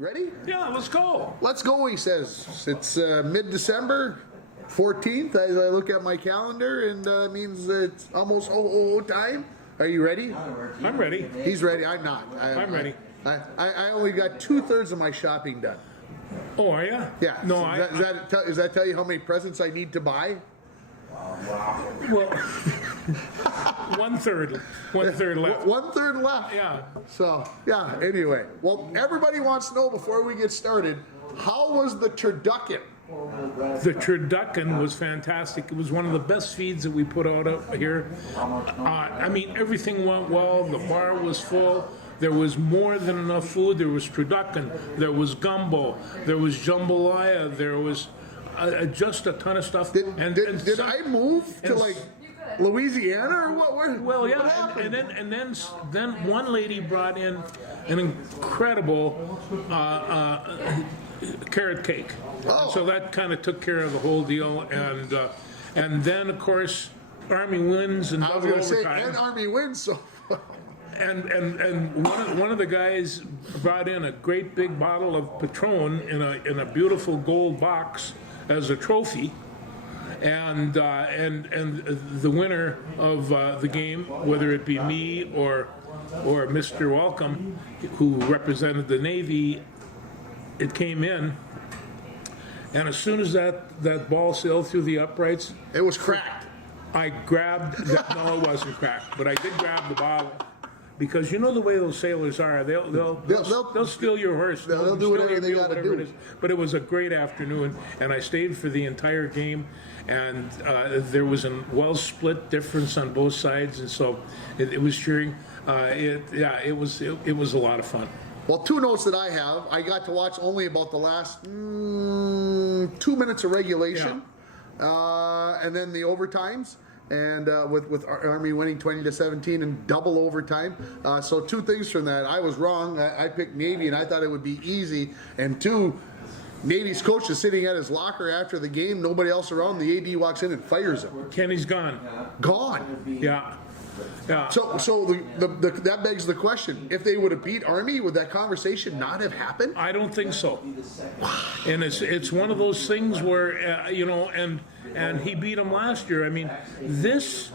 Ready? Yeah, let's go. Let's go, he says. It's mid-December, 14th. I look at my calendar, and it means it's almost time. Are you ready? I'm ready. He's ready. I'm not. I'm ready. I only got 2/3 of my shopping done. Oh, are you? Yeah. No, Does that tell you how many presents I need to buy? Well, 1/3 left. 1/3 left. Yeah. So, yeah, anyway. Well, everybody wants to know before we get started, how was the turducken? The turducken was fantastic. It was one of the best feeds that we put out here. I mean, everything went well. The bar was full. There was more than enough food. There was turducken. There was gumbo. There was jambalaya. There was just a ton of stuff. Did I move to like Louisiana or what? Well, what yeah, happened? and then one lady brought in an incredible carrot cake. Oh. So that kind of took care of the whole deal, and then of course Army wins and I was double going to say, overtime. and Army wins, so. And one of the guys brought in a great big bottle of Patron in a beautiful gold box as a trophy, and the winner of the game, whether it be me or Mr. Welcome, who represented the Navy, it came in, and as soon as that ball sailed through the uprights, It was cracked. I grabbed. No, it wasn't cracked, but I did grab the bottle. Because you know the way those sailors are, they'll steal your horse. They'll do steal whatever your they mule, gotta whatever do. it is. But it was a great afternoon, and I stayed for the entire game. And there was a well-split difference on both sides, and so it was cheering. It was a lot of fun. Well, 2 notes that I have. I got to watch only about the last 2 minutes of regulation, and then the overtimes. And with Army winning 20-17 and double overtime. So 2 things from that. I was wrong. I picked Navy and I thought it would be easy. And 2, Navy's coach is sitting at his locker after the game. Nobody else around. The AD walks in and fires him. Kenny's gone. Gone. Yeah. So that begs the question: if they would have beat Army, would that conversation not have happened? I don't think so. And it's one of those things where and he beat him last year. I mean, this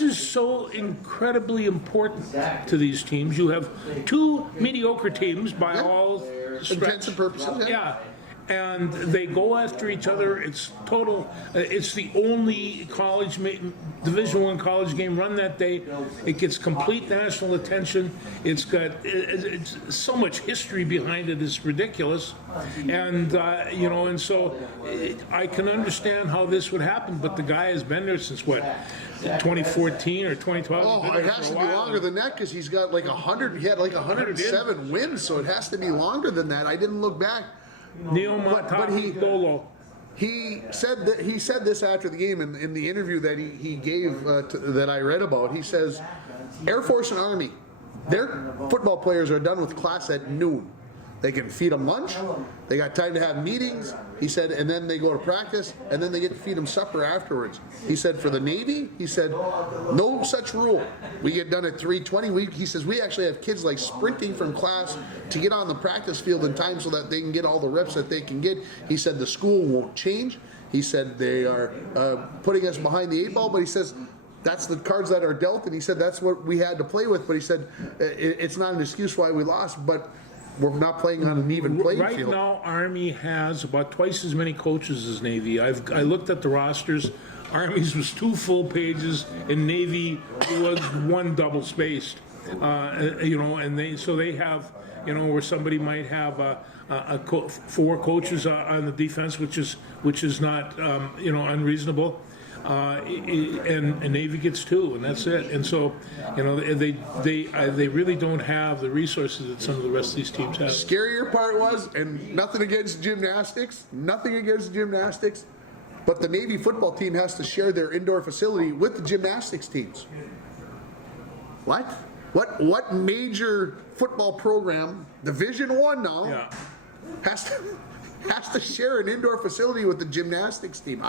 is so incredibly important to these teams. You have 2 mediocre teams by all Intents and purposes. Yeah. And they go after each other. It's total. It's the only Division I college game run that day. It gets complete national attention. It's so much history behind it. It's ridiculous, and and so I can understand how this would happen. But the guy has been there since what, 2014 or 2012. Oh, it has to be longer than that because he's got like 100. He had like 107 wins, so it has to be longer than that. I didn't look back. Neil Montagolo. He said this after the game in the interview that he gave that I read about. He says, Air Force and Army, their football players are done with class at noon. They can feed them lunch. They got time to have meetings. He said, and then they go to practice, and then they get to feed them supper afterwards. He said, for the Navy, he said, no such rule. We get done at 3:20. He says, we actually have kids like sprinting from class to get on the practice field in time so that they can get all the reps that they can get. He said, the school won't change. He said, they are putting us behind the 8 ball, but he says, that's the cards that are dealt, and he said, that's what we had to play with. But he said, it's not an excuse why we lost, but we're not playing on an even playing field. Right now, Army has about twice as many coaches as Navy. I looked at the rosters. Army's was 2 full pages, and Navy was 1 double spaced. And they have, where somebody might have 4 coaches on the defense, which is not unreasonable. And Navy gets 2, and that's it. And so, they really don't have the resources that some of the rest of these teams have. Scarier part was, and nothing against gymnastics, but the Navy football team has to share their indoor facility with the gymnastics teams. What? What major football program, Division I now, has to share an indoor facility with the gymnastics team?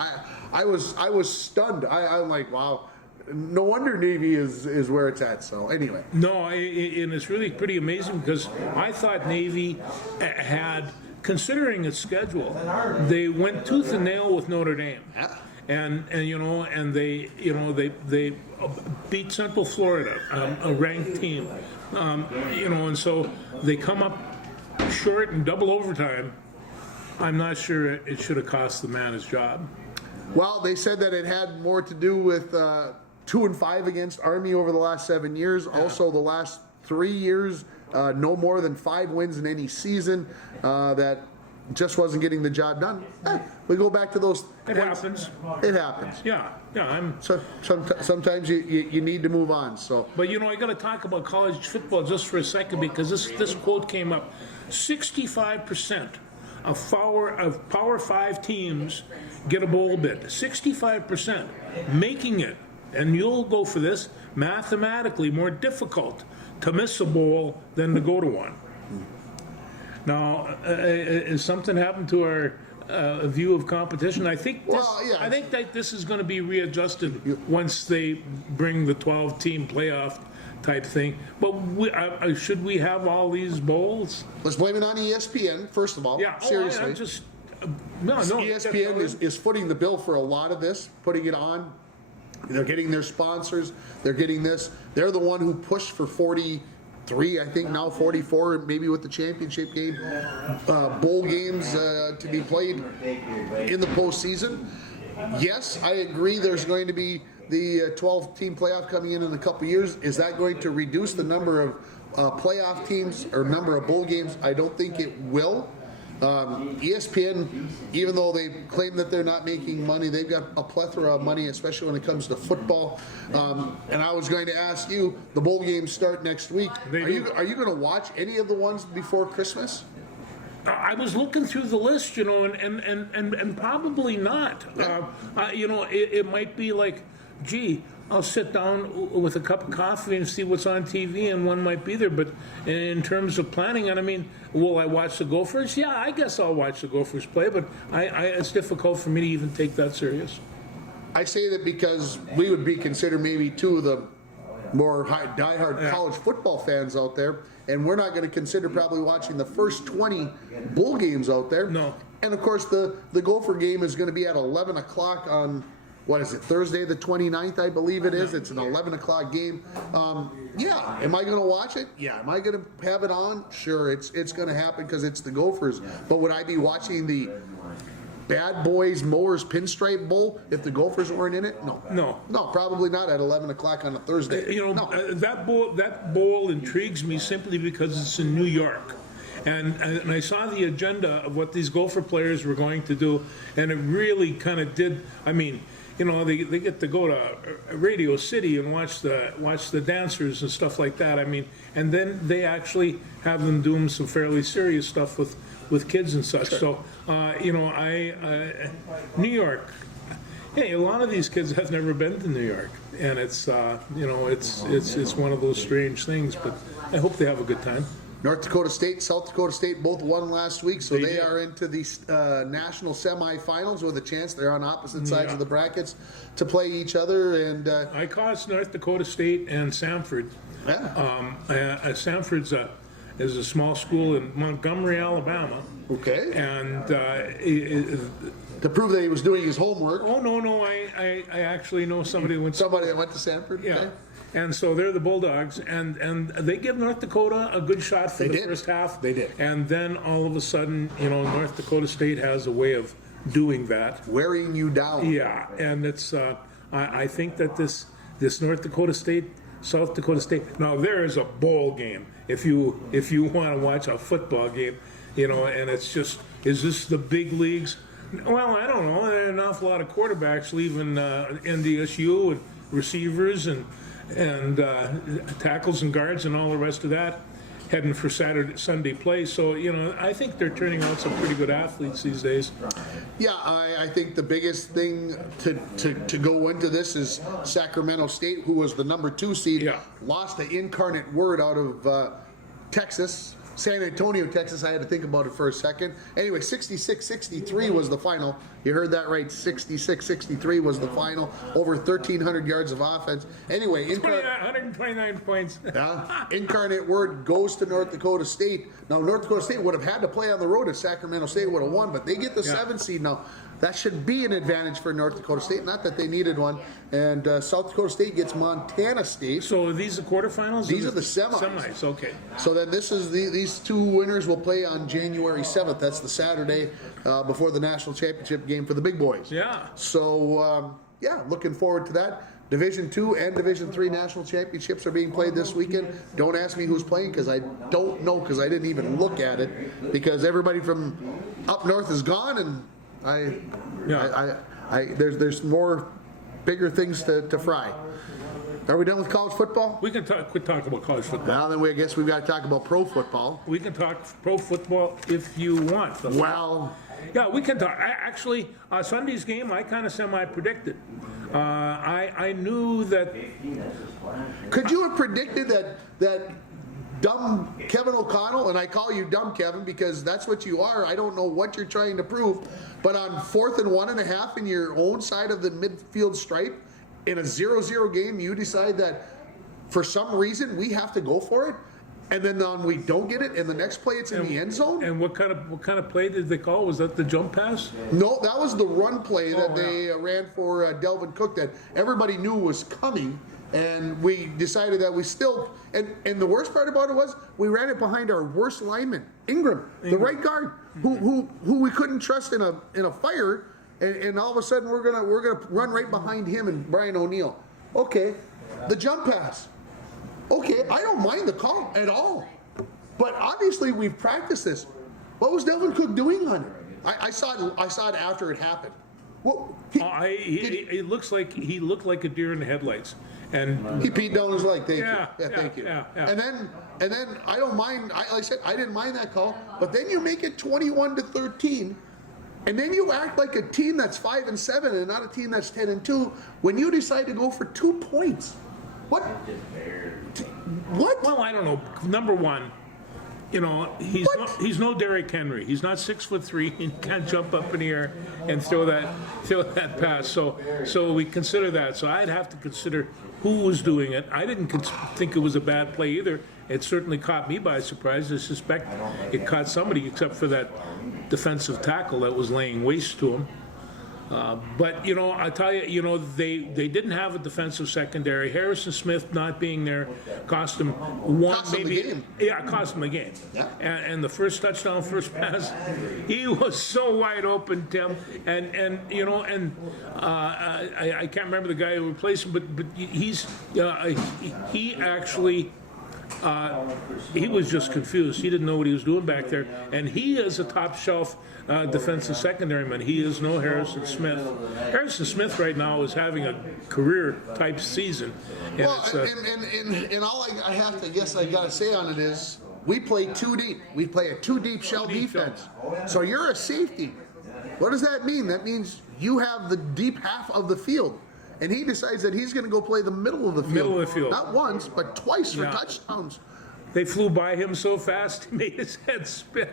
I was stunned. I'm like, wow. no wonder Navy is where it's at. So anyway, No, and it's really pretty amazing because I thought Navy had, considering its schedule, they went tooth and nail with Notre Dame. Yeah. And they beat Central Florida, a ranked team. And so they come up short in double overtime. I'm not sure it should have cost the man his job. well, they said that it had more to do with 2-5 against Army over the last 7 years. Also, the last 3 years, no more than 5 wins in any season. That just wasn't getting the job done. We go back to those. It happens. It happens. Yeah. So sometimes you need to move on. So But I got to talk about college football just for a second because this quote came up. 65% of Power 5 teams get a bowl bid. 65%, making it, and you'll go for this, mathematically more difficult to miss a bowl than to go to one. Now, has something happened to our view of competition? I think I think that this is going to be readjusted once they bring the 12-team playoff type thing. But should we have all these bowls? let's blame it on ESPN first of all. Yeah, Seriously. I'm just no. ESPN is footing the bill for a lot of this, putting it on. They're getting their sponsors. They're getting this. They're the one who pushed for 43, I think now 44, maybe with the championship game, bowl games to be played in the postseason. Yes, I agree. There's going to be the 12-team playoff coming in a couple years. Is that going to reduce the number of playoff teams or number of bowl games? I don't think it will. ESPN, even though they claim that they're not making money, they've got a plethora of money, especially when it comes to football. And I was going to ask you, the bowl games start next week. Are you going to watch any of the ones before Christmas? I was looking through the list, and probably not. It might be like, gee, I'll sit down with a cup of coffee and see what's on TV, and one might be there. But in terms of planning, and I mean, will I watch the Gophers? Yeah, I guess I'll watch the Gophers play, but it's difficult for me to even take that serious. I say that because we would be considered maybe two of the more diehard college football fans out there, and we're not going to consider probably watching the first 20 bowl games out there. No. And of course, the Gopher game is going to be at 11 o'clock on, what is it, Thursday the 29th, I believe it is. It's an 11 o'clock game. Yeah, am I going to watch it? Yeah. Am I going to have it on? Sure, it's going to happen because it's the Gophers. But would I be watching the Bad Boys Mowers Pinstripe Bowl if the Gophers weren't in it? No, probably not at 11 o'clock on a Thursday. That bowl intrigues me simply because it's in New York. And I saw the agenda of what these Gopher players were going to do, and it really kind of did. I mean, they get to go to Radio City and watch the dancers and stuff like that. I mean, and then they actually have them doing some fairly serious stuff with kids and such. Sure. So, New York. Hey, a lot of these kids have never been to New York, and it's one of those strange things. But I hope they have a good time. North Dakota State, South Dakota State both won last week, so they did. are into the national semifinals with a chance. They're on opposite sides of the brackets to play each other. And I caused North Dakota State and Samford. Yeah. Samford's is a small school in Montgomery, Alabama. Okay. And to prove that he was doing his homework. Oh no! I actually know somebody who went. Somebody that went to Samford. Yeah. Okay. And so they're the Bulldogs, and they give North Dakota a good shot for the first half. They did. And then all of a sudden, North Dakota State has a way of doing that. Wearing you down. Yeah, and it's I think that this North Dakota State, South Dakota State. Now there is a bowl game if you want to watch a football game, and it's just, is this the big leagues? Well, I don't know. There are an awful lot of quarterbacks leaving NDSU and receivers and tackles and guards and all the rest of that, heading for Sunday play. So, I think they're turning out some pretty good athletes these days. Yeah, I think the biggest thing to go into this is Sacramento State, who was the number 2 seed, lost the incarnate word out of Texas San Antonio, Texas. I had to think about it for a second. Anyway, 66-63 was the final. You heard that right. 66-63 was the final. Over 1,300 yards of offense. Anyway, 129 points. Incarnate Word goes to North Dakota State. Now, North Dakota State would have had to play on the road if Sacramento State would have won, but they get the 7th seed now. That should be an advantage for North Dakota State. Not that they needed one. And South Dakota State gets Montana State. So are these the quarterfinals? These are the semis. Semis, okay. So then these two winners will play on January 7th. That's the Saturday before the national championship game for the big boys. Yeah. So, looking forward to that. Division II and Division III national championships are being played this weekend. Don't ask me who's playing because I don't know because I didn't even look at it because everybody from up north is gone and there's more bigger things to fry. Are we done with college football? We can quit talking about college football. Well, then I guess we've got to talk about pro football. We can talk pro football if you want. Well, yeah, we can talk. Actually, Sunday's game, I kind of semi-predicted. I knew that. Could you have predicted that dumb Kevin O'Connell, and I call you dumb Kevin because that's what you are. I don't know what you're trying to prove, but on 4th and 1.5 in your own side of the midfield stripe in a 0-0 game, you decide that for some reason we have to go for it, and then we don't get it, and the next play it's in the end zone. And what kind of play did they call? Was that the jump pass? No, that was the run play that they ran for Delvin Cook that everybody knew was coming. And we decided that we still, and the worst part about it was we ran it behind our worst lineman, Ingram, the right guard, who we couldn't trust in a fire, and all of a sudden we're gonna run right behind him and Brian O'Neill. Okay, the jump pass. Okay, I don't mind the call at all, but obviously we've practiced this. What was Delvin Cook doing on it? I saw it after it happened. Well, it looks like he looked like a deer in the headlights. And he peed down his leg. Thank you. Thank you. And then I don't mind. Like I said, I didn't mind that call. But then you make it 21-13, and then you act like a team that's 5-7 and not a team that's 10-2 when you decide to go for 2 points. What? What? Well, I don't know. Number one, he's no Derrick Henry. He's not 6'3". He can't jump up in the air and throw that pass. So we consider that. So I'd have to consider who was doing it. I didn't think it was a bad play either. It certainly caught me by surprise. I suspect it caught somebody except for that defensive tackle that was laying waste to him. But, I tell you, they didn't have a defensive secondary. Harrison Smith not being there cost them Cost them the game. Yeah, cost them a game. Yeah. And the first touchdown, first pass, he was so wide open, Tim. I can't remember the guy who replaced him, but he actually. He was just confused. He didn't know what he was doing back there. And he is a top shelf defensive secondary man. He is no Harrison Smith. Harrison Smith right now is having a career type season. And and all I have to guess I got to say on it is we play too deep. We play a too deep shell defense. So you're a safety. What does that mean? That means you have the deep half of the field. And he decides that he's going to go play the middle of the field. Middle of the field. Not once, but twice for touchdowns. They flew by him so fast, he made his head spin.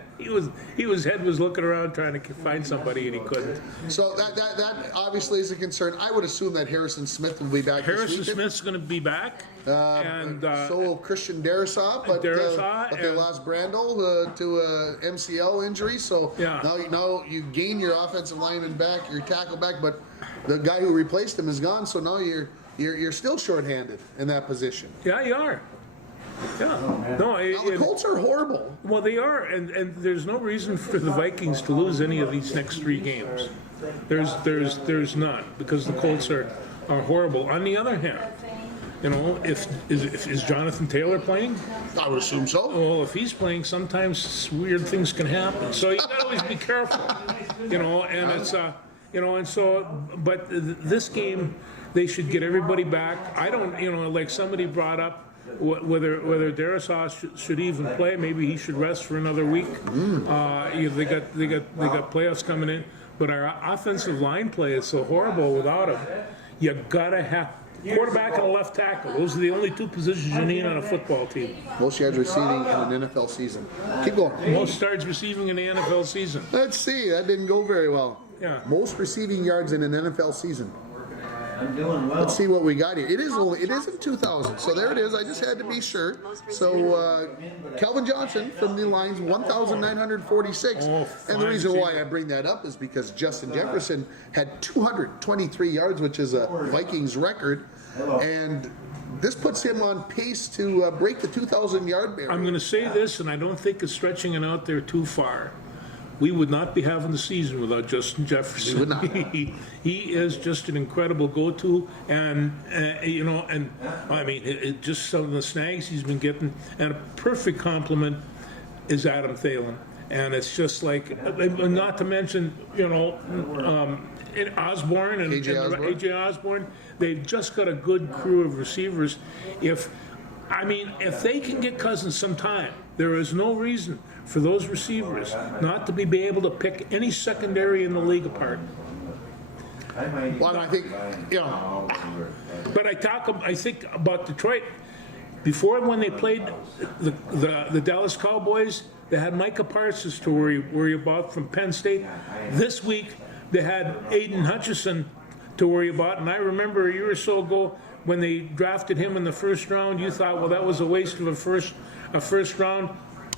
His head was looking around trying to find somebody, and he couldn't. So that obviously is a concern. I would assume that Harrison Smith will be back this Harrison weekend. Smith's going to be back. So will Christian Darrisaw, but they lost Brandel to a MCL injury. So now you gain your offensive lineman back, your tackle back, but the guy who replaced him is gone. So now you're still shorthanded in that position. Yeah, you are. Yeah. No, the Colts are horrible. Well, they are, and there's no reason for the Vikings to lose any of these next 3 games. There's none because the Colts are horrible. On the other hand, if Jonathan Taylor playing? I would assume so. Well, if he's playing, sometimes weird things can happen. So you gotta always be careful. And it's and so, but this game, they should get everybody back. I don't, like somebody brought up. Whether Darrisaw should even play, maybe he should rest for another week. They got playoffs coming in, but our offensive line play is so horrible without him. You gotta have quarterback and a left tackle. Those are the only two positions you need on a football team. Most yards receiving in an NFL season. Keep going. Most starts receiving in the NFL season. Let's see. That didn't go very well. Yeah. Most receiving yards in an NFL season. I'm doing well. Let's see what we got here. It isn't 2,000. So there it is. I just had to be sure. So Calvin Johnson from the Lions, 1,946. Oh, and the reason fine. why I bring that up is because Justin Jefferson had 223 yards, which is a Vikings record. And this puts him on pace to break the 2,000 yard barrier. I'm going to say this, and I don't think it's stretching it out there too far. We would not be having the season without Justin Jefferson. We would not. He is just an incredible go-to, and and I mean, just some of the snags he's been getting, and a perfect compliment is Adam Thielen, and it's just like, not to mention, Osborne and AJ Osborne. They've just got a good crew of receivers. If they can get Cousins some time, there is no reason for those receivers not to be able to pick any secondary in the league apart. Well, I think, But I think about Detroit. Before, when they played the Dallas Cowboys, they had Micah Parsons to worry about from Penn State. This week, they had Aiden Hutchinson to worry about. And I remember a year or so ago when they drafted him in the first round, you thought, well, that was a waste of a first round.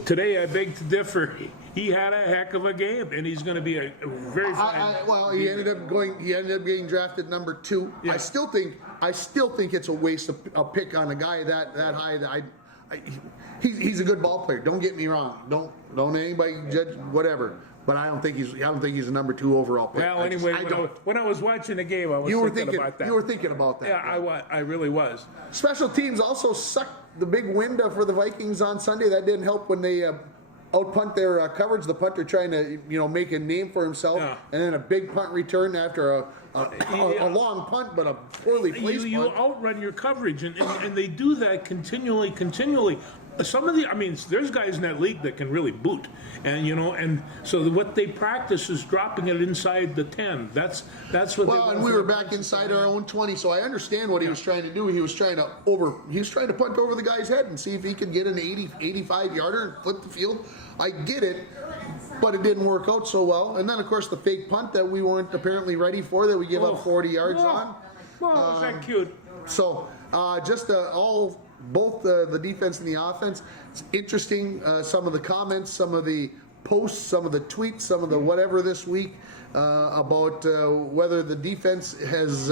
Today, I beg to differ. He had a heck of a game, and he's going to be a very fine. he ended up getting drafted number 2. Yeah. I still think it's a waste of a pick on a guy that high. He's a good ball player. Don't get me wrong. Don't anybody judge whatever. But I don't think he's a number 2 overall pick. Well, anyway, when I was watching the game, I was thinking about that. You were thinking about that. Yeah, I really was. Special teams also sucked the big wind for the Vikings on Sunday. That didn't help when they out-punt their coverage. The punter trying to make a name for himself, Yeah. and then a big punt return after a long punt, but a poorly placed You punt. outrun your coverage, and they do that continually. There's guys in that league that can really boot, and so what they practice is dropping it inside the 10. That's what. Well, and we were back inside our own 20, so I understand what he was trying to do. He was trying to punt over the guy's head and see if he could get an 85 yarder and flip the field. I get it, but it didn't work out so well. And then, of course, the fake punt that we weren't apparently ready for, that we give up 40 yards on. Well, is that cute? So both the defense and the offense. It's interesting, some of the comments, some of the posts, some of the tweets, some of the whatever this week about whether the defense has,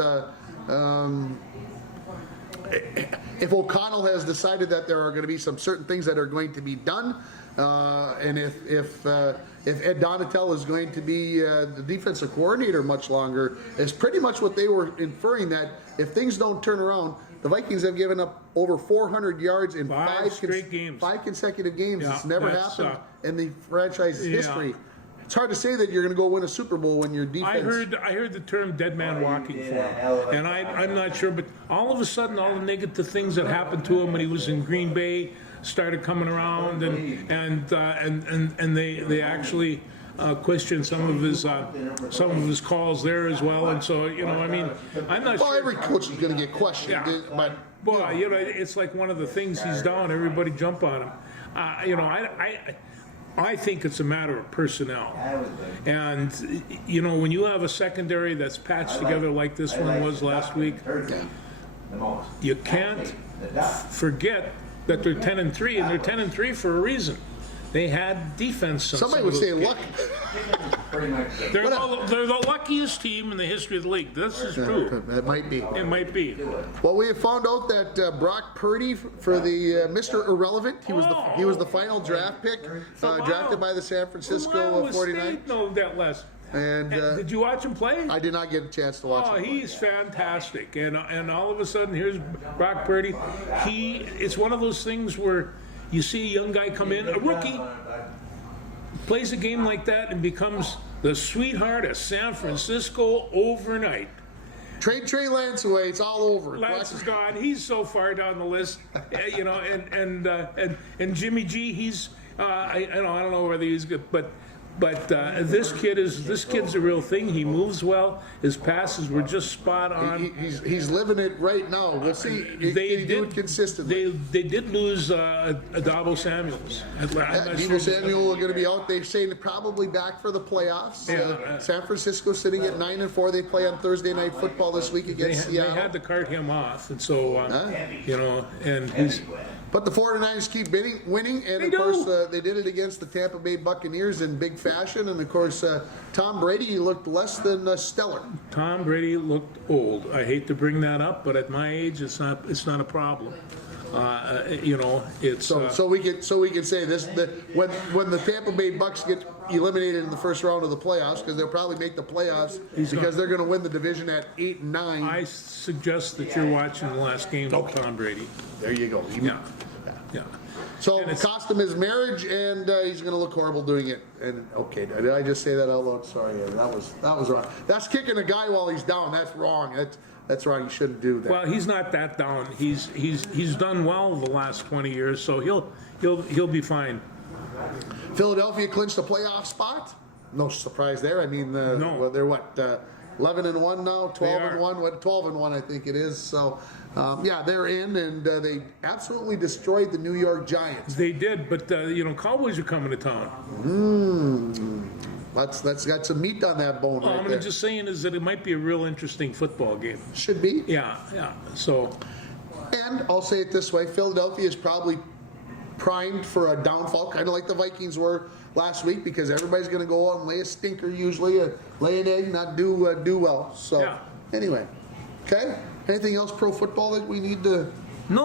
if O'Connell has decided that there are going to be some certain things that are going to be done, and if Ed Donatel is going to be the defensive coordinator much longer, is pretty much what they were inferring, that if things don't turn around, the Vikings have given up over 400 yards in Five straight games. 5 consecutive games. Yeah, It's never that's, happened in the franchise's history. It's hard to say that you're going to go win a Super Bowl when your defense. I heard the term "dead man walking" for him, and I'm not sure. But all of a sudden, all the negative things that happened to him when he was in Green Bay started coming around, and they actually questioned some of his calls there as well. And so I'm not sure. Every coach is going to get questioned, Yeah. but. Well, it's like one of the things he's down. Everybody jump on him. I think it's a matter of personnel. And, when you have a secondary that's patched together like this one was last week, you can't forget that they're 10-3, and they're 10-3 for a reason. They had defense. Somebody would say luck. They're the luckiest team in the history of the league. This is true. That might be. It might be. Well, we have found out that Brock Purdy, for the Mr. Irrelevant, he was the final draft pick, drafted by the San Francisco 49ers. State know that less. And did you watch him play? I did not get a chance to watch him. He's fantastic. And all of a sudden, here's Brock Purdy. It's one of those things where you see a young guy come in, a rookie, plays a game like that and becomes the sweetheart of San Francisco overnight. Trade Trey Lance away, it's all over. Lance is gone. He's so far down the list, and Jimmy G. He's I don't know whether he's good, but But this kid's a real thing. He moves well. His passes were just spot on. He's living it right now. We'll see. Can he do it consistently? They did lose Adabo Samuels. Deebo Samuel are going to be out. They're saying probably back for the playoffs. San Francisco sitting at 9-4. They play on Thursday Night Football this week against Seattle. They had to cart him off, and so and he's. But the 49ers keep winning, and of course they did it against the Tampa Bay Buccaneers in big fashion. And of course, Tom Brady looked less than stellar. Tom Brady looked old. I hate to bring that up, but at my age, it's not a problem. It's so we can say this: that when the Tampa Bay Bucks get eliminated in the first round of the playoffs, because they'll probably make the playoffs because they're going to win the division at 8-9. I suggest that you're watching the last game of Tom Brady. There you go. Yeah. So it cost him his marriage, and he's going to look horrible doing it. And okay, did I just say that out loud? Sorry, that was wrong. That's kicking a guy while he's down. That's wrong. That's wrong. You shouldn't do that. Well, he's not that down. He's done well the last 20 years, so he'll be fine. Philadelphia clinched a playoff spot. No surprise there. I mean, No. well, they're what 11-1 now, 12-1, 12-1 I think it is. So they're in, and they absolutely destroyed the New York Giants. They did, but Cowboys are coming to town. That's got some meat on that bone right I'm there. just saying is that it might be a real interesting football game. Should be. Yeah. So, And I'll say it this way: Philadelphia is probably primed for a downfall, kind of like the Vikings were last week, because everybody's going to go out and lay a stinker, usually lay an egg, not do well. So anyway, okay. Anything else pro football that we need to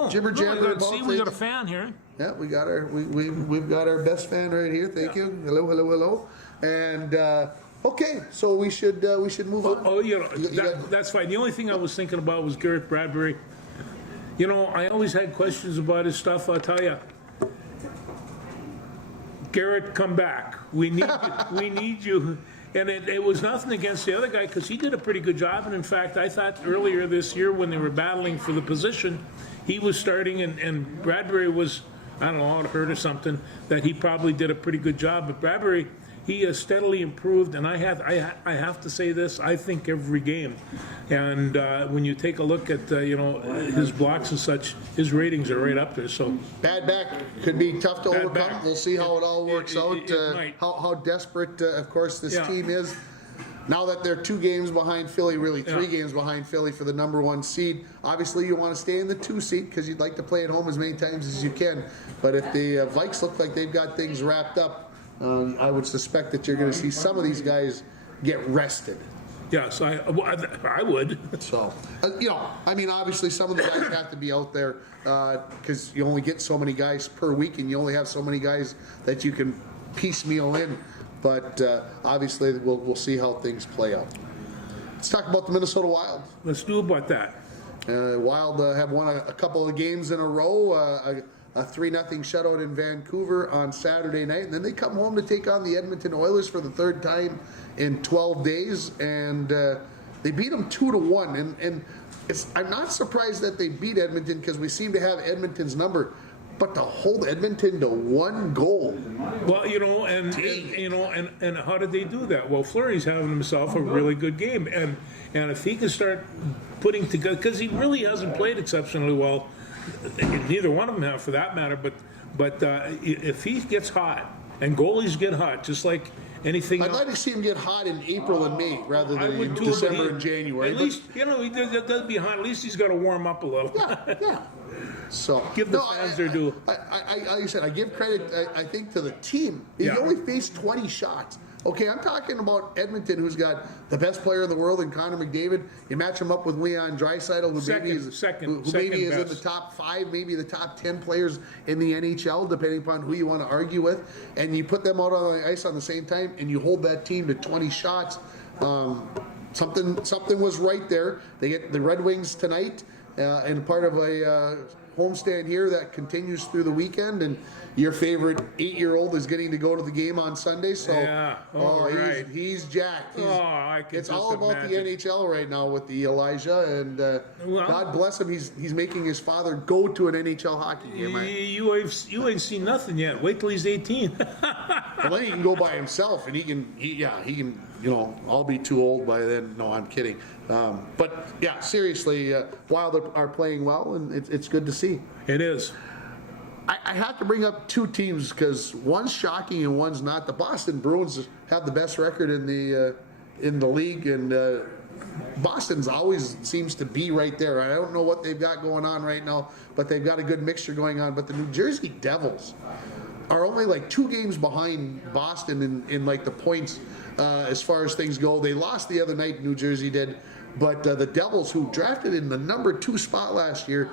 jibber jabber about? See, we got a fan here. Yeah, we got we've got our best fan right here. Thank you. Hello. And okay, so we should move on. That's fine. The only thing I was thinking about was Garrett Bradbury. I always had questions about his stuff. I'll tell you. Garrett, come back. We need you. And it was nothing against the other guy, because he did a pretty good job. And in fact, I thought earlier this year when they were battling for the position, he was starting and Bradbury was, I don't know, hurt or something, that he probably did a pretty good job. But Bradbury, he has steadily improved, and I have to say this, I think every game. And when you take a look at his blocks and such, his ratings are right up there. So bad back could be tough to overcome. back. We'll see how it all works out. It might. How desperate, of course, this team is. Now that they're 2 games behind Philly, really 3 games behind Philly for the number 1 seed. Obviously, you want to stay in the 2 seed because you'd like to play at home as many times as you can. But if the Vikes look like they've got things wrapped up, I would suspect that you're going to see some of these guys get rested. Yes, I would. So, obviously some of the guys have to be out there because you only get so many guys per week, and you only have so many guys that you can piecemeal in. But obviously, we'll see how things play out. Let's talk about the Minnesota Wild. Let's do about that. Wild have won a couple of games in a row. A 3-0 shutout in Vancouver on Saturday night, and then they come home to take on the Edmonton Oilers for the 3rd time in 12 days, and they beat them 2-1. And I'm not surprised that they beat Edmonton, because we seem to have Edmonton's number. But to hold Edmonton to 1 goal. Well, and how did they do that? Well, Fleury's having himself a really good game, and if he can start putting together, because he really hasn't played exceptionally well. Neither one of them have, for that matter. But if he gets hot, and goalies get hot, just like anything I'd like to see him get hot in April and May rather than in December and January. At least, he does be hot. At least he's got to warm up a little. Yeah. So give the fans their due. Like I said, I give credit, I think, to the team. He only faced 20 shots. Okay, I'm talking about Edmonton, who's got the best player in the world in Connor McDavid. You match him up with Leon Draisaitl, who maybe is in the top 5, maybe the top 10 players in the NHL, depending upon who you want to argue with. And you put them out on the ice on the same time, and you hold that team to 20 shots. Something was right there. They get the Red Wings tonight, and part of homestand here that continues through the weekend, and your favorite 8-year-old is getting to go to the game on Sunday. So, Yeah. Oh, right. he's jacked. I can It's just all about imagine. the NHL right now with the Elijah, and Well- God bless him. He's making his father go to an NHL hockey game. You ain't seen nothing yet. Wait till he's 18. Well, then he can go by himself, and he can. You know, I'll be too old by then. No, I'm kidding. But yeah, seriously, Wild are playing well, and it's good to see. It is. I have to bring up two teams because one's shocking and one's not. The Boston Bruins have the best record in the league, and Boston's always seems to be right there. I don't know what they've got going on right now, but they've got a good mixture going on. But the New Jersey Devils are only like 2 games behind Boston in like the points as far as things go. They lost the other night, New Jersey did. But the Devils, who drafted in the number 2 spot last year,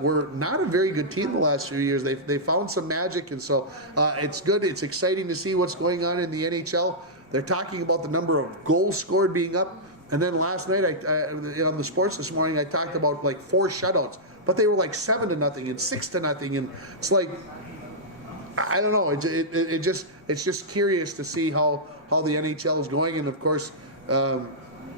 were not a very good team the last few years. They found some magic, and so it's good. It's exciting to see what's going on in the NHL. They're talking about the number of goals scored being up. And then last night, on the sports this morning, I talked about like 4 shutouts. But they were like 7-0 and 6-0. And it's like, I don't know. It's just curious to see how the NHL is going. And of course,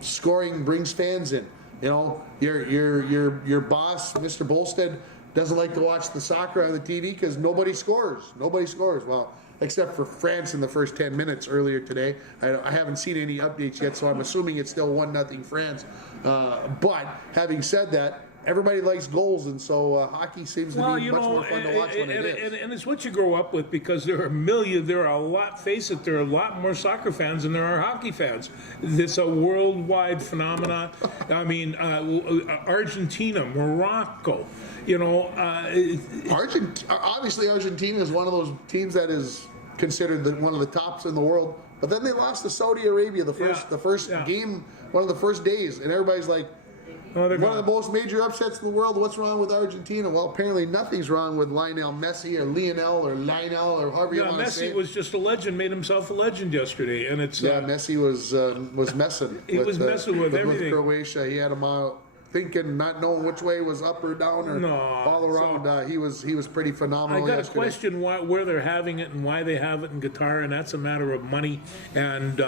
scoring brings fans in. You know, your boss, Mr. Bolstead, doesn't like to watch the soccer on the TV because nobody scores. Nobody scores. Well, except for France in the first 10 minutes earlier today. I haven't seen any updates yet, so I'm assuming it's still 1-0 France. But having said that, everybody likes goals, and so hockey seems to be much more fun to watch when it is. And it's what you grow up with, because there are a lot, face it, there are a lot more soccer fans than there are hockey fans. It's a worldwide phenomenon. I mean, Argentina, Morocco, obviously Argentina is one of those teams that is considered one of the tops in the world, but then they lost to Saudi Arabia the first game, one of the first days, and everybody's like, one of the most major upsets in the world. What's wrong with Argentina? Well, apparently nothing's wrong with Lionel Messi or Lionel or however you want to say Messi it. was just a legend, made himself a legend yesterday, and it's Messi was messing. He was messing with everything. Croatia. He had him out thinking, not knowing which way was up or down or all around. He was pretty phenomenal. I got yesterday. a question where they're having it and why they have it in Qatar, and that's a matter of money. And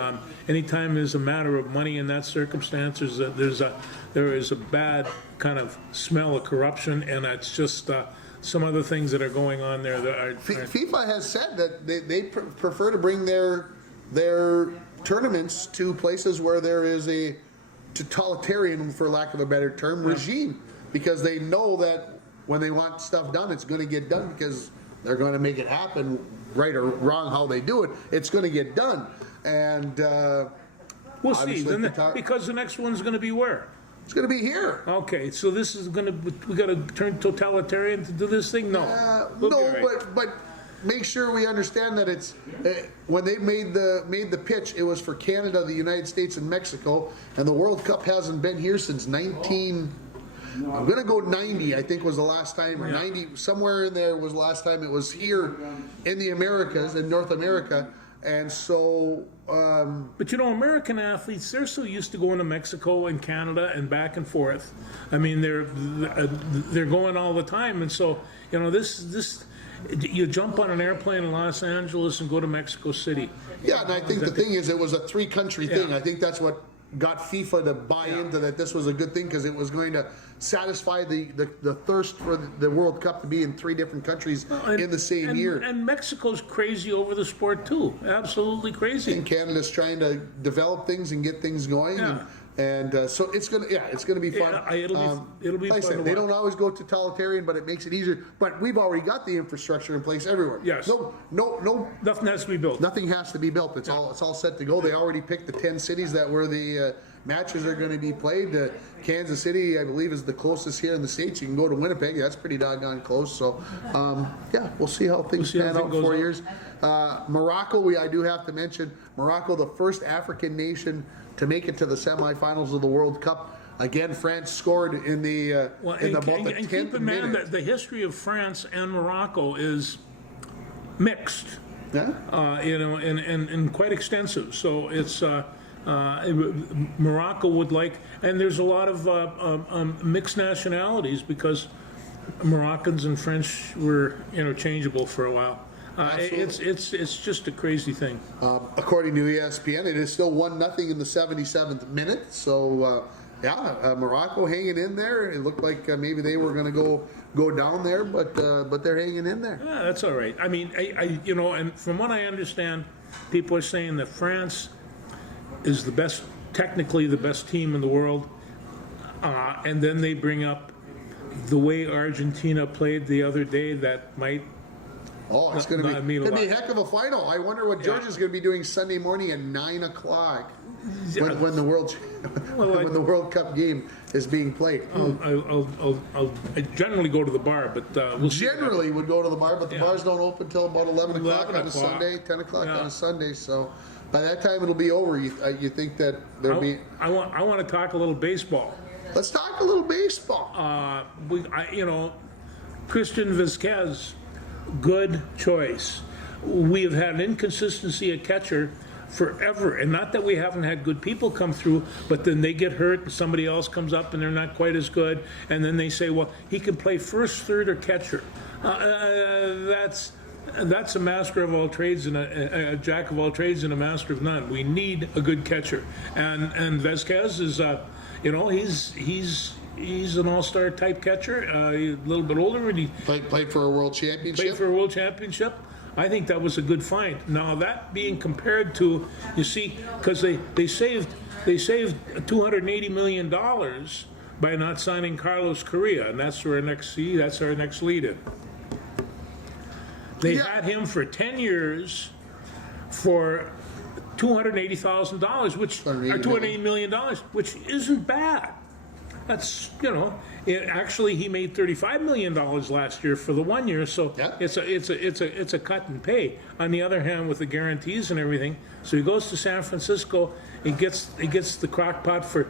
anytime there's a matter of money in that circumstance, there is a bad kind of smell of corruption, and it's just some other things that are going on there. FIFA has said that they prefer to bring their tournaments to places where there is a totalitarian, for lack of a better term, regime, because they know that when they want stuff done, it's going to get done because they're going to make it happen, right or wrong how they do it. It's going to get done, and we'll see. Because the next one's going to be where? It's going to be here. Okay, so this is going to, we got to turn totalitarian to do this thing? No. But make sure we understand that it's when they made the pitch, it was for Canada, the United States, and Mexico, and the World Cup hasn't been here since 19. I'm gonna go 90. I think was the last time, or 90 somewhere in there was the last time it was here in the Americas, in North America, and so. But American athletes, they're so used to going to Mexico and Canada and back and forth. I mean, they're going all the time, and so this. You jump on an airplane in Los Angeles and go to Mexico City. Yeah, and I think the thing is, it was a 3-country thing. I think that's what got FIFA to buy into that this was a good thing, because it was going to satisfy the thirst for the World Cup to be in 3 different countries in the same year. And Mexico's crazy over the sport too, absolutely crazy. And Canada's trying to develop things and get things going. Yeah. And so it's gonna be fun. It'll be like fun. I said, they don't always go totalitarian, but it makes it easier. But we've already got the infrastructure in place everywhere. Yes. No. Nothing has to be built. Nothing has to be built. It's all set to go. They already picked the 10 cities that where the matches are going to be played. Kansas City, I believe, is the closest here in the States. You can go to Winnipeg. That's pretty doggone close. So, we'll see how things pan out in 4 years. Morocco, I do have to mention, Morocco, the first African nation to make it to the semifinals of the World Cup. Again, France scored in the about the 10th keep in mind minute. that the history of France and Morocco is mixed. Yeah? And quite extensive. So it's Morocco would like, and there's a lot of mixed nationalities, because Moroccans and French were interchangeable for a while. Absolutely. It's just a crazy thing. According to ESPN, it is still 1-0 in the 77th minute. So, Morocco hanging in there. It looked like maybe they were going to go down there, but they're hanging in there. Yeah, that's all right. I mean, and from what I understand, people are saying that France is technically the best team in the world, and then they bring up the way Argentina played the other day. That might. Oh, it's going to Not be mean a a lot. heck of a final. I wonder what George is going to be doing Sunday morning at 9 o'clock when the when the World Cup game is being played. I generally go to the bar, but we'll see. Generally would go to the bar, but the Yeah. bars don't open till about 11 o'clock 11 on a o'clock. Sunday, 10 o'clock Yeah. on a Sunday. So by that time it'll be over. You think that there'll be? I want to talk a little baseball. Let's talk a little baseball. Christian Vazquez, good choice. We have had an inconsistency at catcher forever, and not that we haven't had good people come through, but then they get hurt and somebody else comes up and they're not quite as good, and then they say, well, he can play first, third, or catcher. That's a master of all trades and a jack of all trades and a master of none. We need a good catcher, and Vazquez is, he's an all-star type catcher. He's a little bit older, and he Played for a world championship. played for a world championship. I think that was a good find. Now that being compared to, you see, because they saved $280 million by not signing Carlos Correa, and that's our next lead in. They Yeah. had him for 10 years for $280,000, which or $280 million, which isn't bad. That's actually he made $35 million last year for the 1 year, so Yeah. it's a cut and pay. On the other hand, with the guarantees and everything, so he goes to San Francisco, he gets the crock pot for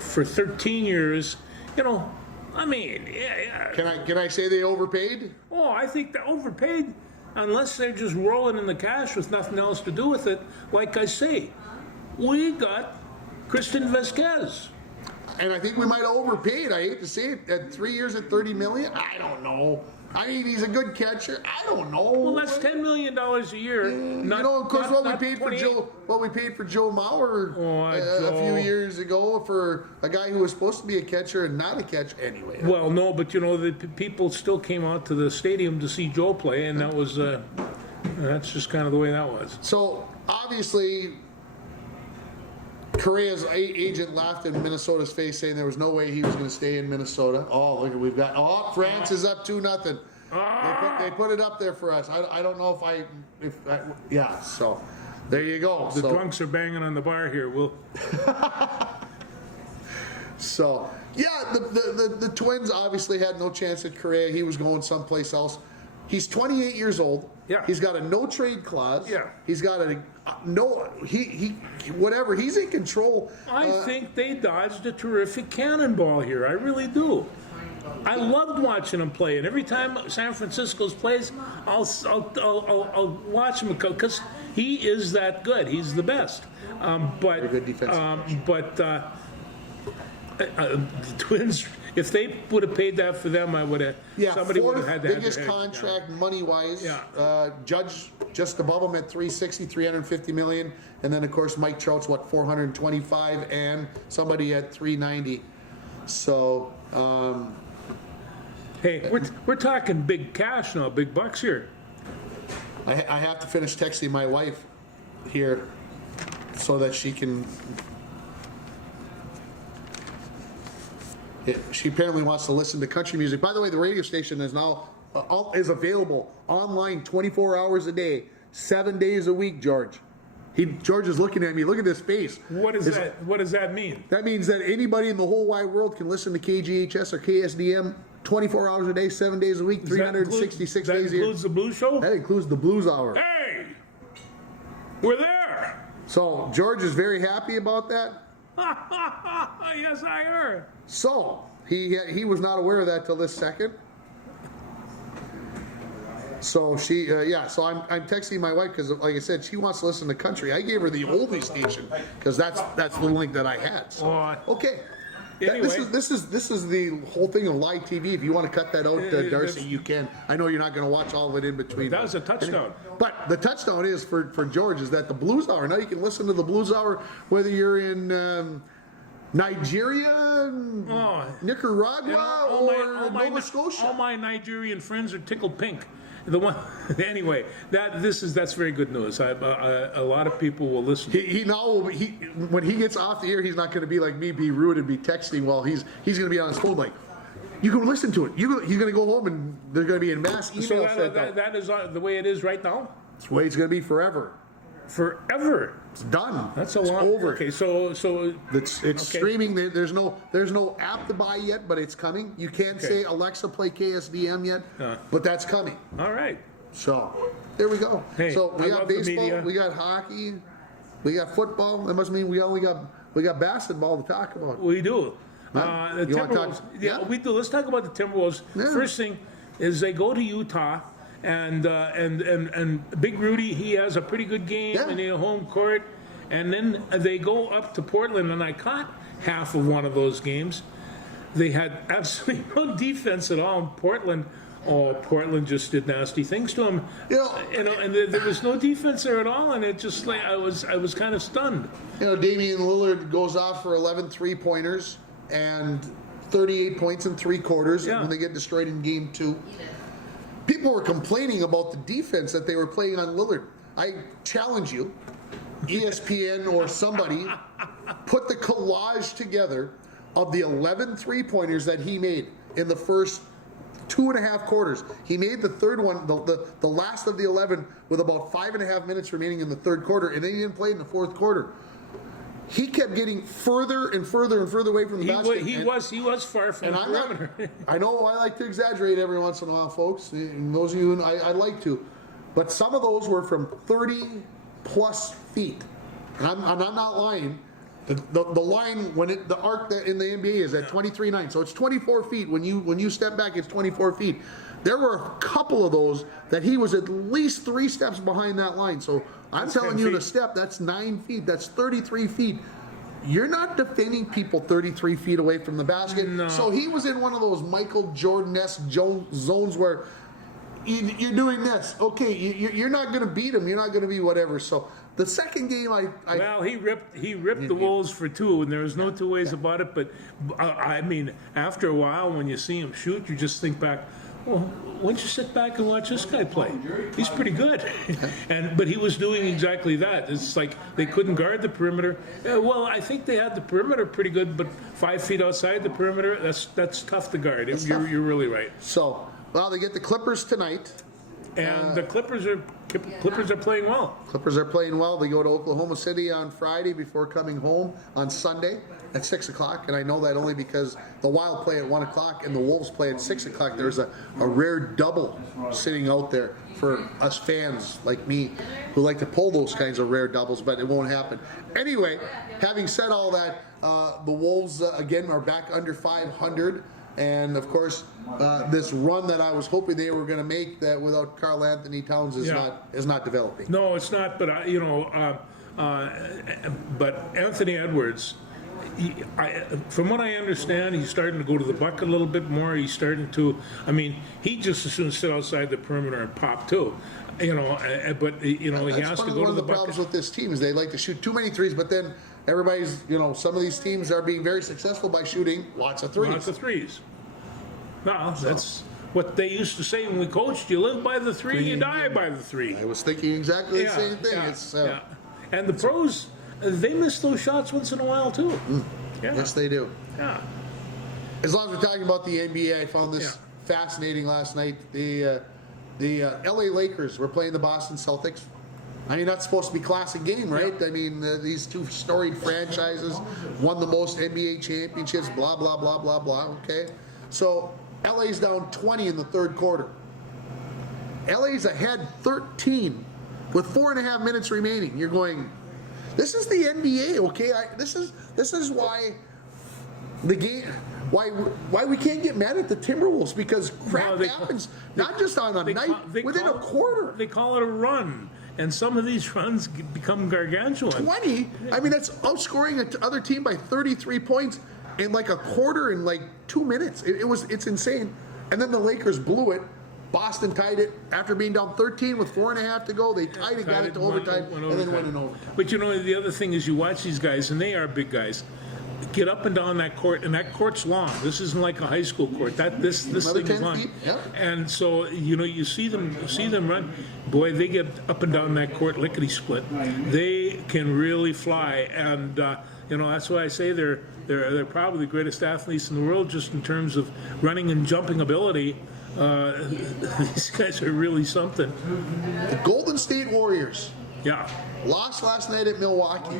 13 years. I mean, yeah. Can I say they overpaid? Oh, I think they're overpaid unless they're just rolling in the cash with nothing else to do with it. Like I say, we got Christian Vazquez. And I think we might have overpaid. I hate to say it. At 3 years at $30 million, I don't know. I mean, he's a good catcher. I don't know. Well, that's $10 million a year. Of course, what we paid for Joe Mauer a few years ago for a guy who was supposed to be a catcher and not a catcher. Anyway, Well, no, but the people still came out to the stadium to see Joe play, and that was that's just kind of the way that was. so obviously, Correa's agent laughed in Minnesota's face, saying there was no way he was going to stay in Minnesota. Oh, look, France is up 2-0. They put it up there for us. I don't know yeah. So there you go. The drunks are banging on the bar here. So yeah, the Twins obviously had no chance at Correa. He was going someplace else. He's 28 years old. Yeah. He's got a no trade clause. Yeah. He's got whatever. He's in control. I think they dodged a terrific cannonball here. I really do. I loved watching him play, and every time San Francisco's plays, I'll watch him because he is that good. He's the best. Very good defensive the Twins, if they would have paid that for them, I would have. Yeah, somebody would have fourth had that. biggest contract money-wise. Yeah. Judge just above him at 350 million, and then of course Mike Trout's 425, and somebody at 390. So. Hey, we're talking big cash now, big bucks here. I have to finish texting my wife here so that she can. She apparently wants to listen to country music. By the way, the radio station is now is available online 24 hours a day, 7 days a week. George is looking at me. Look at this face. What does that mean? That means that anybody in the whole wide world can listen to KGHS or KSDM 24 hours a day, 7 days a week, 366 days a year. That includes the Blues Show? That includes the Blues Hour. Hey! We're there! So George is very happy about that. Yes, I heard. So he was not aware of that till this second. So she so I'm texting my wife because, like I said, she wants to listen to country. I gave her the oldie station because that's the link that I had. So, Oh. okay. Anyway. This is the whole thing of live TV. If you want to cut that out, Darcy, that's- you can. I know you're not going to watch all of it in between. That was a touchdown. But the touchdown is for George is that the Blues Hour. Now you can listen to the Blues Hour whether you're in Nigeria, Nicaragua, or Nova Scotia. All my Nigerian friends are tickled pink. The one, anyway, that's very good news. A lot of people will listen. He now will be, when he gets off the air, he's not going to be like me, be rude and be texting while he's going to be on his phone like, you can listen to it. He's going to go home and there's going to be a mass email So sent out. that is the way it is right now. That's the way it's going to be forever. Forever. It's done. That's a it's lot. over. Okay, so It's okay. streaming. There's no app to buy yet, but it's coming. You can't say Alexa play KSDM yet, but that's coming. All right. So there we go. Hey, so we I got love the baseball, media. we got hockey, we got football. That must mean we got basketball to talk about. We do. The You wanna Timberwolves. talk- Yeah, yeah. we do. Let's talk about the Timberwolves. Yeah. First thing is they go to Utah, and Big Rudy, he has a pretty good game Yeah. in the home court, and then they go up to Portland, and I caught half of one of those games. They had absolutely no defense at all in Portland. Oh, Portland just did nasty things to him. And there was no defense there at all, and it just like I was kind of stunned. Damian Lillard goes off for 11 3-pointers and 38 points in 3 quarters Yeah. when they get destroyed in game 2. People were complaining about the defense that they were playing on Lillard. I challenge you, ESPN or somebody, put the collage together of the 11 3-pointers that he made in the first 2.5 quarters. He made the third one, the last of the 11, with about 5.5 minutes remaining in the third quarter, and then he didn't play in the fourth quarter. He kept getting further and further and further away from the basket. He was far from And the I'm not, perimeter. I know I like to exaggerate every once in a while, folks. And those of you, I like to. But some of those were from 30 plus feet. And I'm not lying. The line, the arc that in the NBA is at 23.9. So it's 24 feet. When you step back, it's 24 feet. There were a couple of those that he was at least 3 steps behind that line. So I'm That's telling 10 you, feet. the step, that's 9 feet. That's 33 feet. You're not defending people 33 feet away from the basket. No. So he was in one of those Michael Jordan-esque zones where you're doing this. Okay, you're not going to beat him. You're not going to be whatever. So the second game, Well, he ripped the Wolves for 2, and there was no 2 ways about it. But I mean, after a while, when you see him shoot, you just think back. Well, why don't you sit back and watch this guy play? He's pretty good. But he was doing exactly that. It's like they couldn't guard the perimeter. Well, I think they had the perimeter pretty good, but 5 feet outside the perimeter, that's tough to guard. You're really right. So, well, they get the Clippers tonight. And the Clippers are playing well. Clippers are playing well. They go to Oklahoma City on Friday before coming home on Sunday at 6 o'clock. And I know that only because the Wild play at 1 o'clock and the Wolves play at 6 o'clock. There's a rare double sitting out there for us fans like me who like to pull those kinds of rare doubles, but it won't happen. Anyway, having said all that, the Wolves, again, are back under 500. And of course, this run that I was hoping they were going to make, that without Karl Anthony Towns, is not developing. No, it's not. But but Anthony Edwards, from what I understand, he's starting to go to the bucket a little bit more. He's starting to. I mean, he just as soon sit outside the perimeter and pop too. But he has to go to One of the the problems bucket. with this team is they like to shoot too many threes, but then everybody's, some of these teams are being very successful by shooting lots of threes. Lots of threes. No, that's what they used to say when we coached. You live by the 3, you die by the 3. I was thinking exactly the same thing. Yeah. And the pros, they miss those shots once in a while too. Yeah. Yes, they do. Yeah. As long as we're talking about the NBA, I found this fascinating last night. The LA Lakers were playing the Boston Celtics. I mean, that's supposed to be a classic game, right? I mean, these two storied franchises won the most NBA championships, blah, blah, blah, blah, blah, okay? So LA's down 20 in the third quarter. LA's ahead 13 with 4.5 minutes remaining. You're going, this is the NBA, okay? This is why the game, why we can't get mad at the Timberwolves, because crap happens not just on a night, within a quarter. They call it a run. And some of these runs become gargantuan. 20? I mean, that's outscoring another team by 33 points. in like a quarter in like 2 minutes. It's insane. And then the Lakers blew it. Boston tied it after being down 13 with 4.5 to go. They tied it, got it to overtime, and then went in overtime. But you know, the other thing is you watch these guys, and they are big guys, get up and down that court, and that court's long. This isn't like a high school court. This Another thing is 10 long. feet, yeah. And so you know, you see them run. Boy, they get up and down that court lickety split. They can really fly, and you know, that's why I say they're probably the greatest athletes in the world, just in terms of running and jumping ability. These guys are really something. The Golden State Warriors Yeah. lost last night at Milwaukee.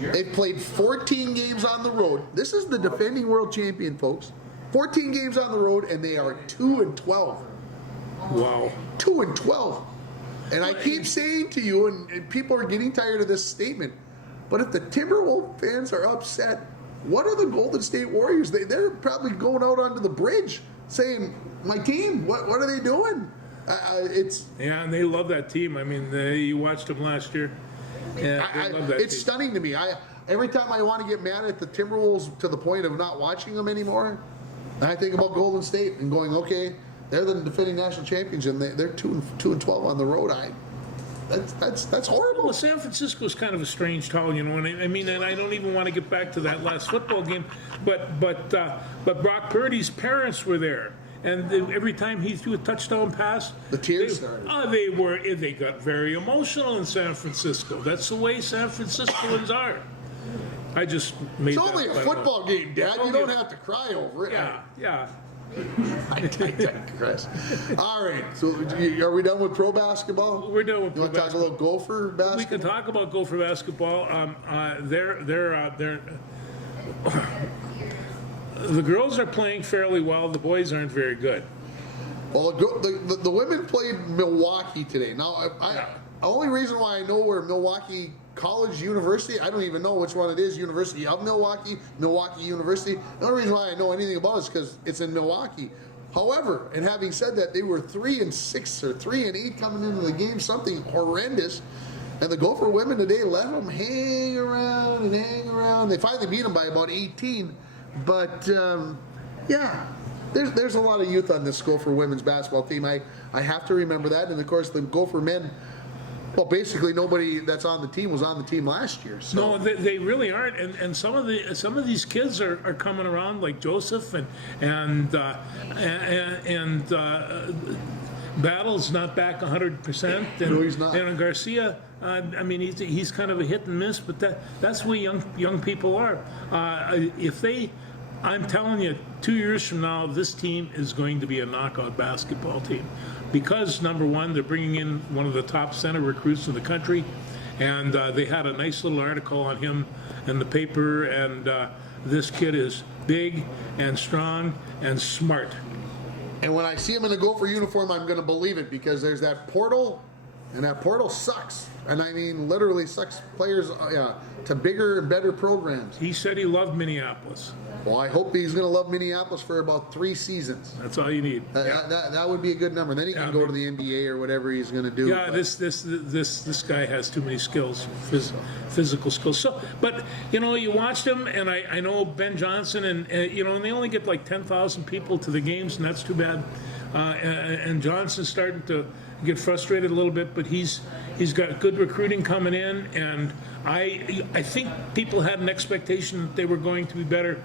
They've played 14 games on the road. This is the defending world champion, folks. 14 games on the road, and they are 2-12. Wow. 2-12. And I keep saying to you, and people are getting tired of this statement, but if the Timberwolves fans are upset, what are the Golden State Warriors? They're probably going out onto the bridge saying, my team, what are they doing? Yeah, and they love that team. I mean, you watched them last year. Yeah, they love that it's team. stunning to me. Every time I want to get mad at the Timberwolves to the point of not watching them anymore, I think about Golden State and going, okay, they're the defending national champions, and they're 2-12 on the road. That's horrible. Well, San Francisco's kind of a strange town, you know. And I mean, and I don't even want to get back to that last football game, but Brock Purdy's parents were there, and every time he threw a touchdown pass, The tears started. They got very emotional in San Francisco. That's the way San Franciscoans are. I just made It's that only a up, I don't know. football game, Dad. You Football don't game. have to cry over it. Yeah. I digress. All right. So, are we done with pro basketball? We're done with You want to talk a little Gopher We basketball? can talk about Gopher basketball. The girls are playing fairly well. The boys aren't very good. Well, the women played Milwaukee today. Now, the only reason why I know where Milwaukee College University, I don't even know which one it is, University of Milwaukee, Milwaukee University. The only reason why I know anything about it is because it's in Milwaukee. However, and having said that, they were 3-6 or 3-8 coming into the game, something horrendous. And the Gopher women today let them hang around and hang around. They finally beat them by about 18. But, yeah, there's a lot of youth on this Gopher women's basketball team. I have to remember that. And, of course, the Gopher men, well, basically nobody that's on the team was on the team last year. So. No, they really aren't. And some of these kids are coming around, like Joseph and Battle's not back 100%. And, No, he's not. And Garcia, I mean, he's kind of a hit and miss, but that's the way young people are. I'm telling you, 2 years from now, this team is going to be a knockout basketball team. Because, number one, they're bringing in one of the top center recruits in the country, and they had a nice little article on him in the paper, and this kid is big and strong and smart. And when I see him in a Gopher uniform, I'm going to believe it because there's that portal, and that portal sucks. And I mean, literally sucks players to bigger and better programs. He said he loved Minneapolis. Well, I hope he's going to love Minneapolis for about 3 seasons. That's all you need. That would be a good number. Then he can Yeah, go to the NBA or whatever he's going to do. Yeah, but- this guy has too many skills, physical skills. So, but you know, you watched him, and I know Ben Johnson, and you know, and they only get like 10,000 people to the games, and that's too bad. And Johnson's starting to get frustrated a little bit, but he's got good recruiting coming in, and I think people had an expectation that they were going to be better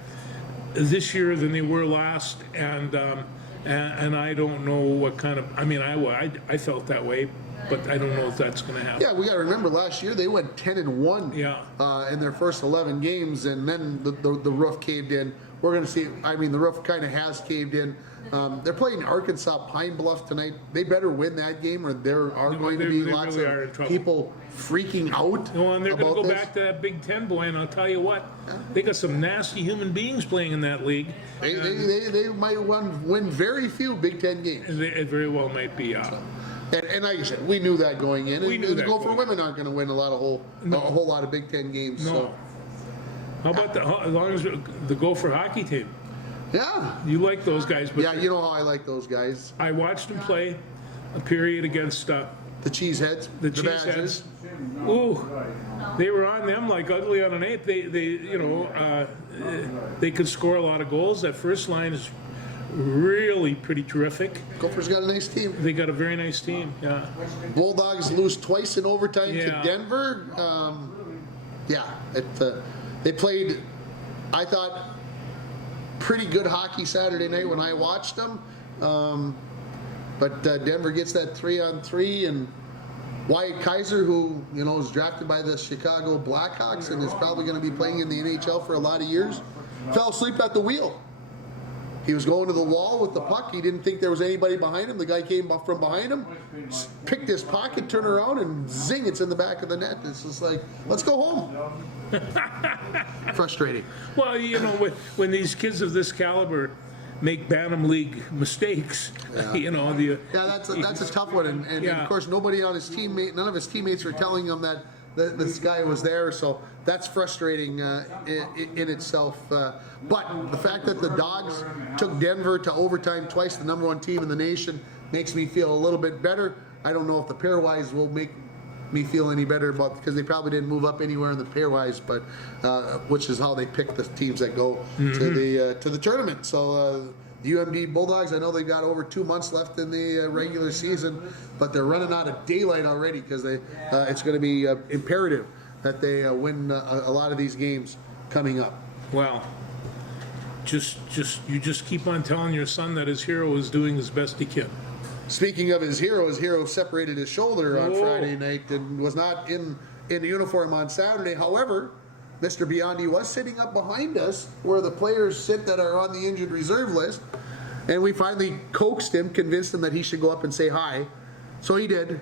this year than they were last, and I don't know what kind of. I mean, I felt that way, but I don't know if that's going to happen. Yeah, we got to remember last year they went 10-1 in their first 11 games, and then the roof caved in. We're going to see. I mean, the roof kind of has caved in. They're playing Arkansas Pine Bluff tonight. They better win that game, or there are going to be lots really are in of trouble. people freaking out. No, and they're going to about go this. back to that Big Ten, boy, and I'll tell you what, they got some nasty human beings playing in that league. They might win very few Big Ten games. It very well might be. And like I said, we knew that going in. We knew the that Gopher going women aren't going to win a whole lot of Big Ten games. No. So. How about as long as the Gopher hockey team? Yeah. You like those guys, but Yeah, you know how I like those guys. I watched them play a period against The Cheeseheads. the Badgers. Cheeseheads. Ooh, they were on them like ugly on an ape. They you know, they could score a lot of goals. That first line is really pretty terrific. Gophers got a nice team. They got a very nice team, yeah. Bulldogs lose twice in overtime to Yeah. Denver. They played, I thought, pretty good hockey Saturday night when I watched them. But Denver gets that 3-on-3, and Wyatt Kaiser, who is drafted by the Chicago Blackhawks and is probably going to be playing in the NHL for a lot of years, fell asleep at the wheel. He was going to the wall with the puck. He didn't think there was anybody behind him. The guy came up from behind him, picked his pocket, turned around, and zing, it's in the back of the net. It's just like, let's go home. Frustrating. Well, when these kids of this caliber make Bantam League mistakes, Yeah, that's a tough one. And Yeah. of course, none of his teammates were telling him that this guy was there. So that's frustrating in itself. But the fact that the Dogs took Denver to overtime twice, the #1 team in the nation, makes me feel a little bit better. I don't know if the pairwise will make me feel any better because they probably didn't move up anywhere in the pairwise, but which is how they pick the teams that go to the tournament. So the UMD Bulldogs, I know they've got over 2 months left in the regular season, but they're running out of daylight already because it's going to be imperative that they win a lot of these games coming up. Well, you just keep on telling your son that his hero is doing his best he can. Speaking of his hero separated his shoulder on Friday night and was not in uniform on Saturday. However, Mr. Biondi was sitting up behind us where the players sit that are on the injured reserve list, and we finally coaxed him, convinced him that he should go up and say hi. So he did,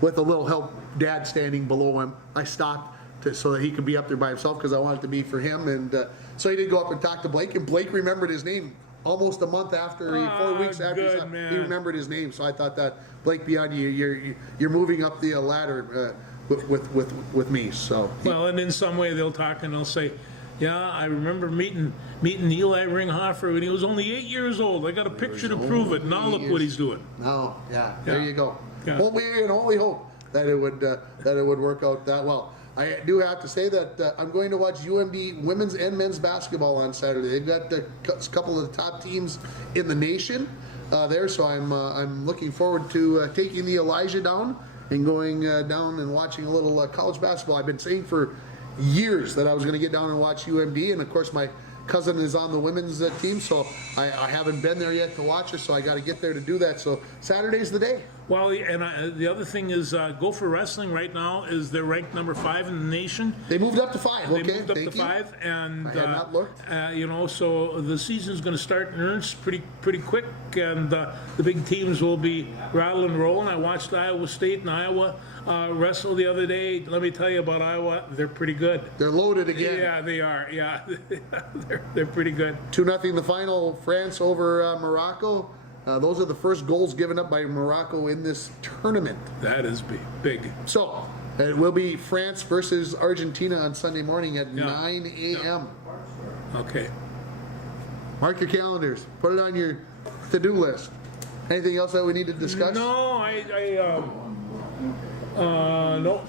with a little help, Dad standing below him. I stopped so that he could be up there by himself because I wanted it to be for him, and so he did go up and talk to Blake, and Blake remembered his name. Almost a month after, 4 weeks after he remembered his name. So I thought that, Blake Biondi, you're moving up the ladder with me. So Well, and in some way they'll talk and they'll say, yeah, I remember meeting Eli Ringhofer when he was only 8 years old. I got a picture to prove it. Now look what he's doing. Oh, yeah, there you go. Yeah. Well, we can only hope that it would work out that well. I do have to say that I'm going to watch UMD women's and men's basketball on Saturday. They've got a couple of the top teams in the nation there, so I'm looking forward to taking the Elijah down and going down and watching a little college basketball. I've been saying for years that I was going to get down and watch UMD, and of course my cousin is on the women's team, so I haven't been there yet to watch her, so I got to get there to do that. So Saturday's the day. Well, and the other thing is, Gopher Wrestling right now is they're ranked number 5 in the nation. They moved up to 5. They Okay, moved up thank to you. 5, and I had not looked. So the season's going to start in earnest pretty quick, and the big teams will be rattling and rolling. I watched Iowa State and Iowa wrestle the other day. Let me tell you about Iowa; they're pretty good. They're loaded again. Yeah, they are. Yeah, they're pretty good. 2-0 the final, France over Morocco. Those are the first goals given up by Morocco in this tournament. That is big. So, it will be France versus Argentina on Sunday morning at 9 a.m. Okay. Mark your calendars. Put it on your to-do list. Anything else that we need to discuss? No, no.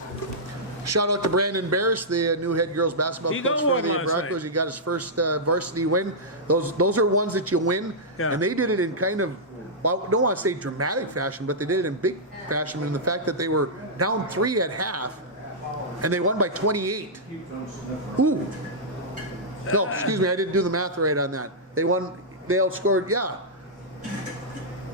Shout out to Brandon Barris, the new head girls basketball He coach got for one the last Broncos. night. He got his first varsity win. Those are ones that you win, Yeah. and they did it in kind of, well, I don't want to say dramatic fashion, but they did it in big fashion in the fact that they were down 3 at half, and they won by 28. Ooh. No, excuse me, I didn't do the math right on that. They outscored, yeah.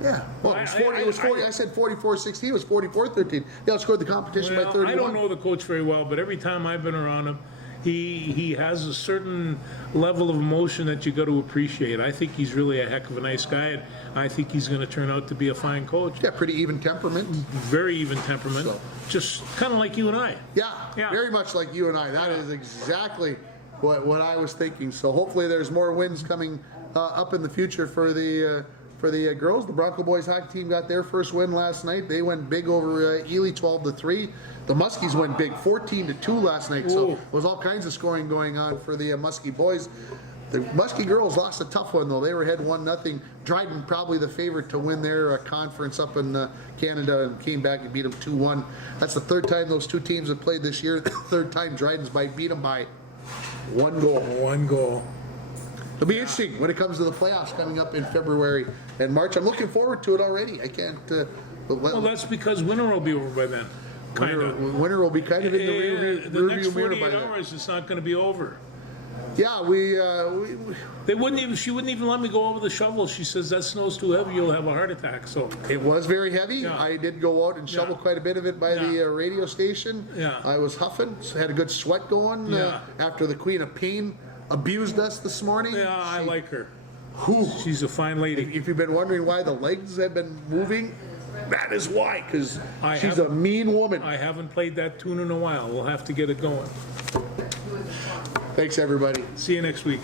Yeah, well, it was 40, I said 44-16, it was 44-13. They outscored the competition by 31. I don't know the coach very well, but every time I've been around him, he has a certain level of emotion that you got to appreciate. I think he's really a heck of a nice guy, and I think he's going to turn out to be a fine coach. Yeah, pretty even temperament. Very even temperament, So. just kind of like you and I. Yeah, Yeah. very much like you and I. That is exactly what I was thinking. So hopefully there's more wins coming up in the future for the girls. The Bronco boys hockey team got their first win last night. They went big over Ely 12-3. The Muskies went big 14-2 last night. So Ooh. there was all kinds of scoring going on for the Muskie boys. The Muskie girls lost a tough one though. They were ahead 1-0. Dryden probably the favorite to win their conference up in Canada, and came back and beat them 2-1. That's the third time those two teams have played this year. The third time Dryden's beat them by 1 goal. 1 goal. It'll be interesting when it comes to the playoffs coming up in February and March. I'm looking forward to it already. I can't. Well, that's because winter will be over by then, kind of. Winter will be kind of in the The next rearview mirror 48 by then. hours, it's not going to be over. Yeah, They wouldn't even. She wouldn't even let me go over the shovel. She says that snow's too heavy. You'll have a heart attack. So it was very heavy. Yeah. I did go out and shovel quite a bit of it by the radio station. Yeah. I was huffing, had a good sweat going after the Queen of Pain abused us this morning. yeah, I like her. Whew. She's a fine lady. If you've been wondering why the legs have been moving, that is why, because I she's a haven't- mean woman. I haven't played that tune in a while. We'll have to get it going. Thanks, everybody. See you next week.